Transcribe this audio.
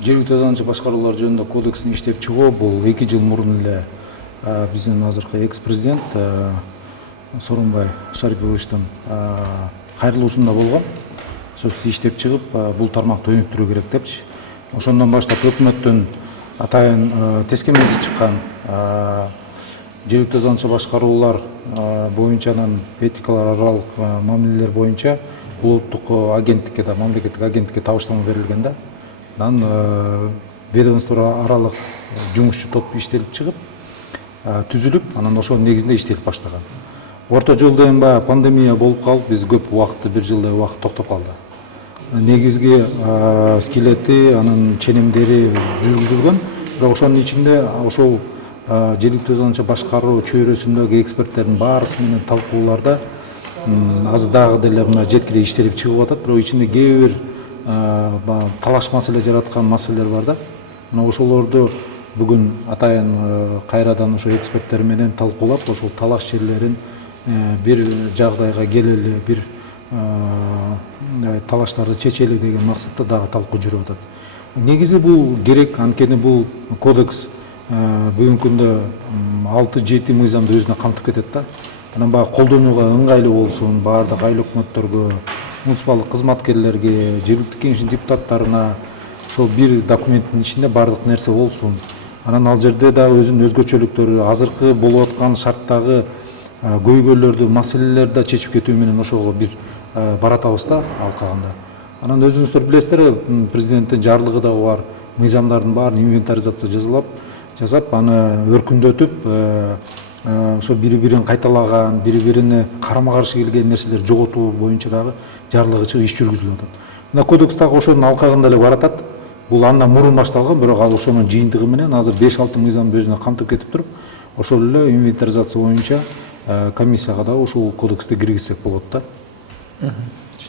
жергиликтүү азаматча башкаруулар жөнүндө кодексин иштеп чыгуу бул 2 жыл мурун эле биздин азыркы экс-президент Сооронбай Шариповичтин кайрылуусунда болгон. Сөзсүз иштеп чыгып, бул тармакты өнүктүрүү керек депчи. Ошондон баштап өкмөттүн атайын тескемеси чыккан жергиликтүү азаматча башкаруулар боюнча анан этикалар аралык мамилелер боюнча улуттук агенттикке да мамлекеттик агенттикке табышталма берилген да. Анан ведомство аралык жумушчу топ иштелип чыгып, түзүлүп, анан ошонун негизинде иштелип баштаган. Орто жолдо эми баягы пандемия болуп калып, биз көп убакытты, 1 жылдай убакыт токтоп калды. Негизги скелети, анын ченемдери жүргүзүлгөн, бирок ошонун ичинде ошол жергиликтүү азаматча башкаруу чөйрөсүндөгү эксперттердин баарысы менен талкууларда азыр дагы деле мына жеткилей иштелип чыгып атат, бирок ичинде кээ бир талаш маселе жараткан маселелер бар да. Мына ошолорду бүгүн атайын кайрадан ошо эксперттер менен талкуулап, ошол талаш жерлерин бир жагдайга келели, бир талаштарды чечели деген максатта дагы талкуу жүрүп атат. Негизи бул керек, анткени бул кодекс бүгүнкү күндө 6-7 мыйзамды өзүнө камтып кетет да. Анан баягы колдонууга ыңгайлуу болсун, баардык айыл өкмөттөргө, муниципалдык кызматкерлерге, жергиликтүү кеңештин депутаттарына ошол бир документтин ичинде баардык нерсе болсун. Анан ал жерде да өзүнүн өзгөчөлүктөрү, азыркы болуп аткан шарттагы көйгөйлөрдү, маселелерди да чечип кетүү менен ошого бир баратабыз да ал кагында. Анан өзүңүздөр билесиздер, президенттин жарлыгы дагы бар, мыйзамдардын баарын инвентаризация жасап, аны өркүндөтүп, ошо бири-бирин кайталаган, бири-бирине карама-каршы келген нерселер жоготуу боюнча дагы жарлыгы чыгып иш жүргүзүлүп атат. Мына кодекс дагы ошонун алкагында эле баратат. Бул андан мурун башталган, бирок ал ошонун жыйынтыгы менен азыр 5-6 мыйзамды өзүнө камтып кетип туруп, ошол эле инвентаризация боюнча комиссияга да ушул кодексти киргизсек болот да.